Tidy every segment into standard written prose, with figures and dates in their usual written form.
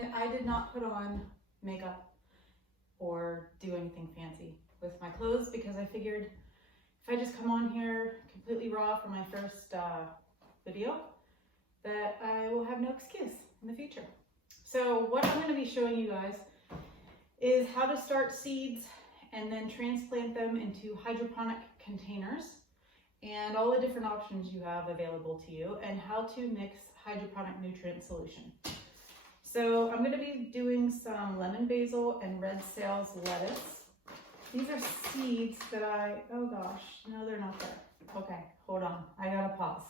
And I did not put on makeup or do anything fancy with my clothes because I figured if I just come on here completely raw for my first video, that I will have no excuse in the future. So what I'm going to be showing you guys is how to start seeds and then transplant them into hydroponic containers and all the different options you have available to you and how to mix hydroponic nutrient solution. So I'm going to be doing some lemon basil and red sales lettuce. These are seeds that oh gosh, no, they're not there. Okay, hold on, I gotta pause.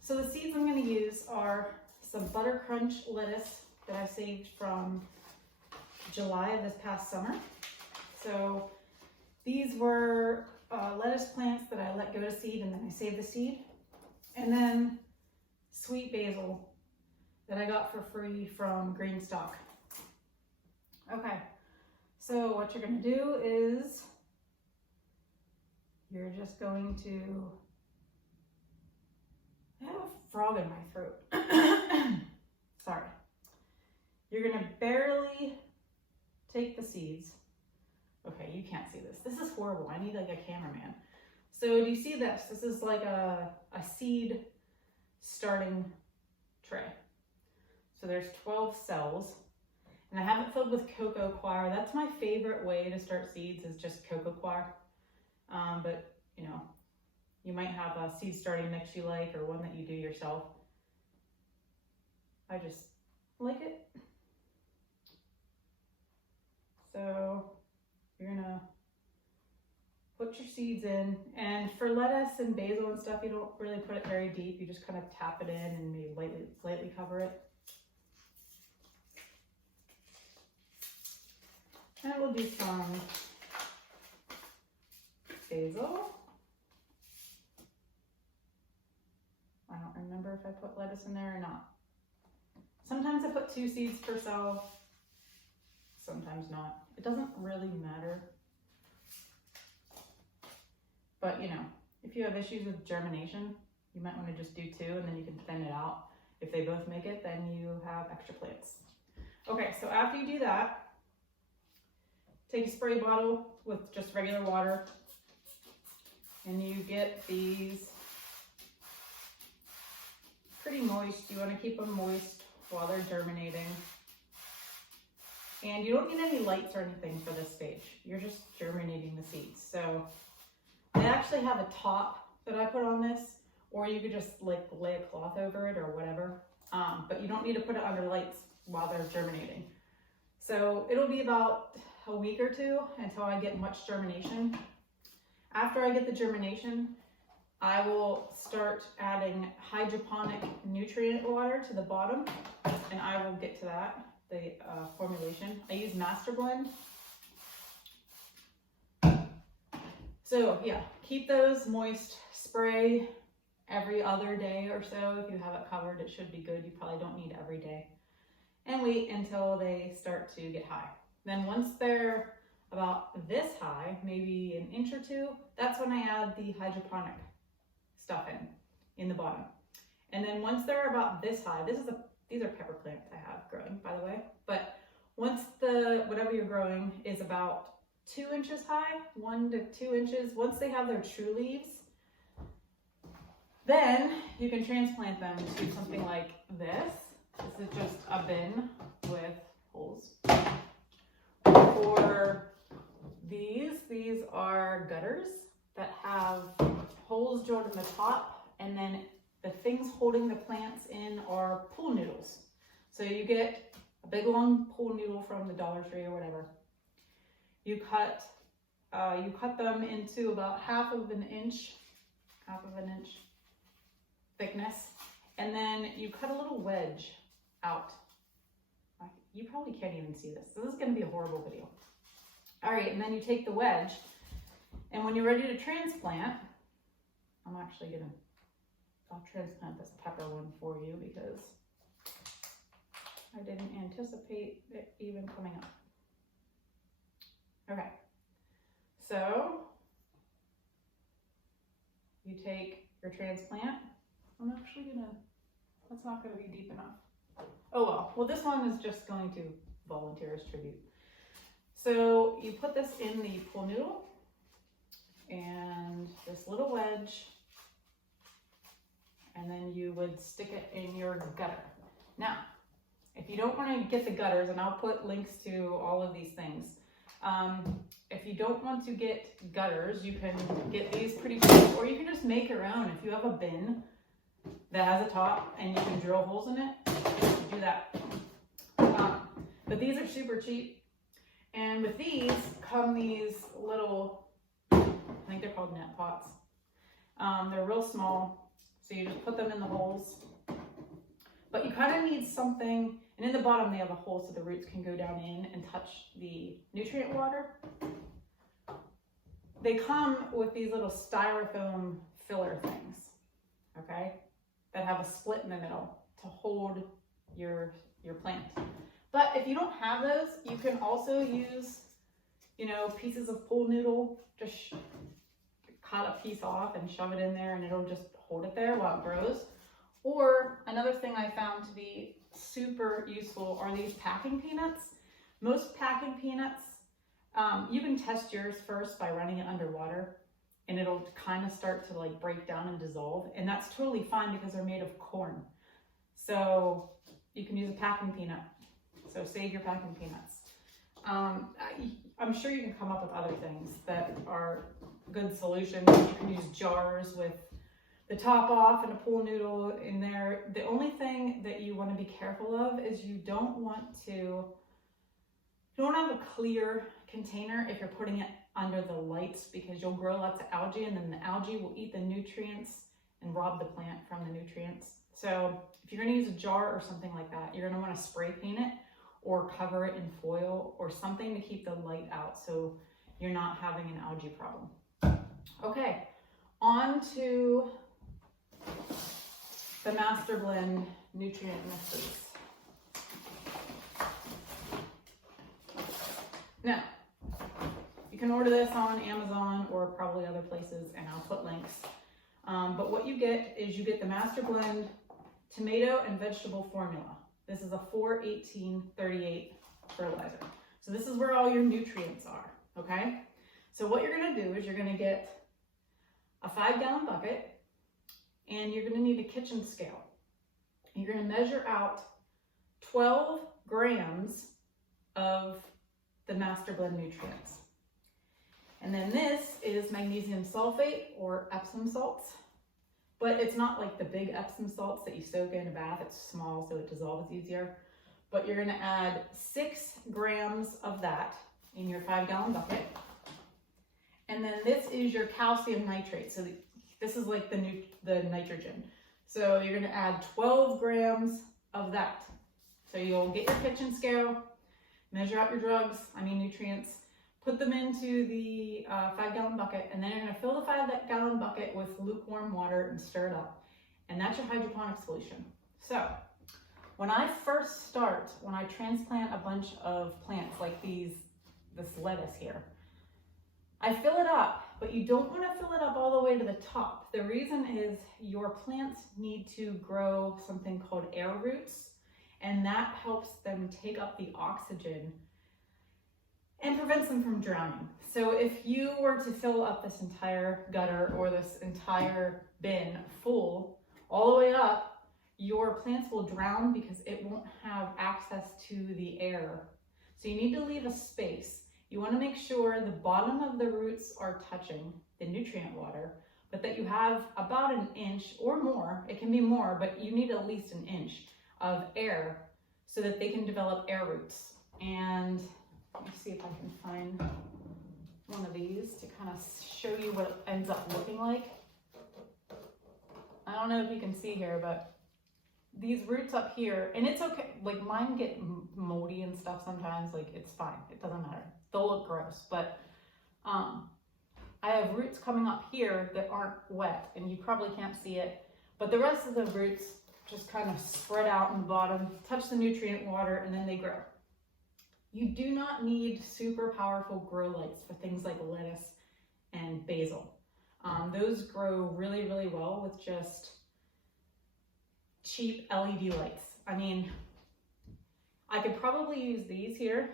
So the seeds I'm going to use are some butter crunch lettuce that I saved from July of this past summer. So these were lettuce plants that I let go to seed and then I saved the seed. And then sweet basil that I got for free from Greenstock. Okay, so what you're going to do is you're just going to, I have a frog in my throat. Sorry. You're going to barely take the seeds. Okay, you can't see this. This is horrible. I need like a cameraman. So do you see this? This is like a seed starting tray. So there's 12 cells. And I have it filled with cocoa coir. That's my favorite way to start seeds, is just cocoa coir. But you know, you might have a seed starting mix you like, or one that you do yourself. I just like it. So you're gonna put your seeds in, and for lettuce and basil and stuff, you don't really put it very deep. You just kind of tap it in and maybe lightly cover it. And we'll do some basil. I don't remember if I put lettuce in there or not. Sometimes I put 2 seeds per cell, sometimes not. It doesn't really matter. But you know, if you have issues with germination, you might want to just do 2 and then you can thin it out. If they both make it, then you have extra plants. Okay, so after you do that, take a spray bottle with just regular water and you get these pretty moist. You want to keep them moist while they're germinating. And you don't need any lights or anything for this stage. You're just germinating the seeds. So I actually have a top that I put on this, or you could just like lay a cloth over it or whatever. But you don't need to put it under lights while they're germinating. So it'll be about a week or 2 until I get much germination. After I get the germination, I will start adding hydroponic nutrient water to the bottom, and I will get to that, the formulation. I use Master Blend. So yeah, keep those moist. Spray every other day or so. If you have it covered, it should be good. You probably don't need every day. And wait until they start to get high. Then once they're about this high, maybe an inch or 2, that's when I add the hydroponic stuff in the bottom. And then once they're about this high, these are pepper plants I have growing, by the way. But once whatever you're growing is about 2 inches high, 1 to 2 inches, once they have their true leaves, then you can transplant them to something like this. This is just a bin with holes. Or these are gutters that have holes drilled in the top, and then the things holding the plants in are pool noodles. So you get a big long pool noodle from the Dollar Tree or whatever. You cut them into about half of an inch thickness, and then you cut a little wedge out. You probably can't even see this, so this is going to be a horrible video. All right, and then you take the wedge, and when you're ready to transplant, I'll transplant this pepper one for you because I didn't anticipate it even coming up. Okay, so take your transplant. I'm actually gonna, that's not gonna be deep enough. Oh well, well this one is just going to volunteer as tribute. So you put this in the pool noodle and this little wedge, and then you would stick it in your gutter. Now, if you don't want to get the gutters, and I'll put links to all of these things. If you don't want to get gutters, you can get these pretty cheap, or you can just make your own. If you have a bin that has a top and you can drill holes in it, do that. But these are super cheap. And with these come these little, I think they're called net pots. They're real small, so you just put them in the holes. But you kind of need something, and in the bottom they have a hole so the roots can go down in and touch the nutrient water. They come with these little styrofoam filler things, okay, that have a split in the middle to hold your plant. But if you don't have those, you can also use, you know, pieces of pool noodle. Just cut a piece off and shove it in there, and it'll just hold it there while it grows. Or another thing I found to be super useful are these packing peanuts. Most packing peanuts, you can test yours first by running it underwater, and it'll kind of start to like break down and dissolve, and that's totally fine because they're made of corn. So you can use a packing peanut. So save your packing peanuts. I'm sure you can come up with other things that are good solutions. You can use jars with the top off and a pool noodle in there. The only thing that you want to be careful of is you don't want to have a clear container if you're putting it under the lights, because you'll grow lots of algae, and then the algae will eat the nutrients and rob the plant from the nutrients. So if you're going to use a jar or something like that, you're going to want to spray paint it or cover it in foil or something to keep the light out so you're not having an algae problem. Okay, on to the Master Blend nutrient mixes. Now, you can order this on Amazon or probably other places, and I'll put links. But what you get is you get the Master Blend tomato and vegetable formula. This is a 4-18-38 fertilizer. So this is where all your nutrients are, okay? So what you're gonna do is you're gonna get a 5-gallon bucket, and you're gonna need a kitchen scale. You're gonna measure out 12 grams of the Master Blend nutrients. And then this is magnesium sulfate or Epsom salts, but it's not like the big Epsom salts that you soak in a bath. It's small, so it dissolves easier. But you're gonna add 6 grams of that in your 5-gallon bucket. And then this is your calcium nitrate. So this is like the nitrogen. So you're gonna add 12 grams of that. So you'll get your kitchen scale, measure out your nutrients, put them into the 5-gallon bucket, and then you're gonna fill the 5-gallon bucket with lukewarm water and stir it up. And that's your hydroponic solution. So when I first start, when I transplant a bunch of plants like this lettuce here, I fill it up, but you don't want to fill it up all the way to the top. The reason is your plants need to grow something called air roots, and that helps them take up the oxygen and prevents them from drowning. So if you were to fill up this entire gutter or this entire bin full all the way up, your plants will drown because it won't have access to the air. So you need to leave a space. You want to make sure the bottom of the roots are touching the nutrient water, but that you have about an inch or more, it can be more, but you need at least an inch of air so that they can develop air roots. And let me see if I can find one of these to kind of show you what it ends up looking like. I don't know if you can see here, but these roots up here, and it's okay, like mine get moldy and stuff sometimes, like it's fine, it doesn't matter. They'll look gross, but I have roots coming up here that aren't wet, and you probably can't see it, but the rest of the roots just kind of spread out in the bottom, touch the nutrient water, and then they grow. You do not need super powerful grow lights for things like lettuce and basil. Those grow really, really well with just cheap LED lights. I mean, I could probably use these here,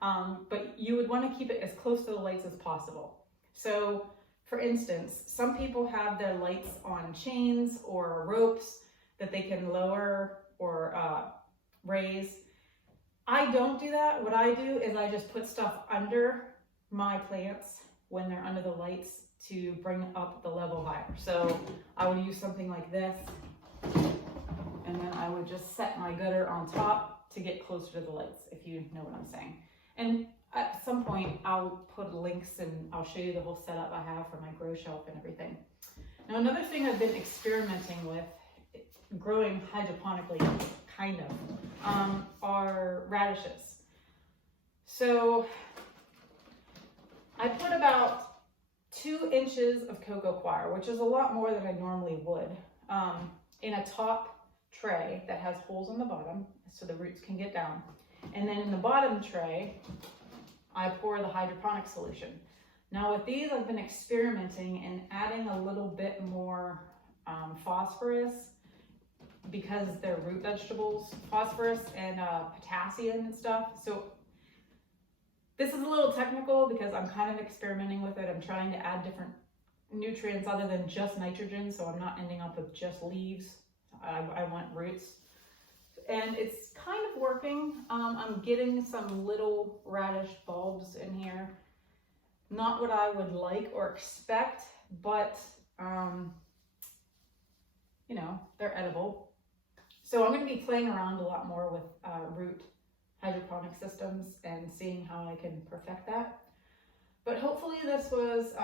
but you would want to keep it as close to the lights as possible. So for instance, some people have their lights on chains or ropes that they can lower or raise. I don't do that. What I do is I just put stuff under my plants when they're under the lights to bring up the level higher. So I would use something like this, and then I would just set my gutter on top to get closer to the lights, if you know what I'm saying. And at some point I'll put links and I'll show you the whole setup I have for my grow shelf and everything. Now another thing I've been experimenting with, growing hydroponically, kind of, are radishes. So I put about 2 inches of cocoa coir, which is a lot more than I normally would, in a top tray that has holes in the bottom so the roots can get down. And then in the bottom tray, I pour the hydroponic solution. Now with these, I've been experimenting and adding a little bit more phosphorus, because they're root vegetables, phosphorus and potassium and stuff. So this is a little technical because I'm kind of experimenting with it. I'm trying to add different nutrients other than just nitrogen, so I'm not ending up with just leaves. I want roots. And it's kind of working. I'm getting some little radish bulbs in here. Not what I would like or expect, but you know, they're edible. So I'm going to be playing around a lot more with root hydroponic systems and seeing how I can perfect that. But hopefully this was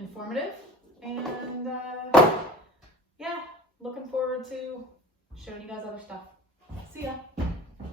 informative, and yeah, looking forward to showing you guys other stuff. See ya.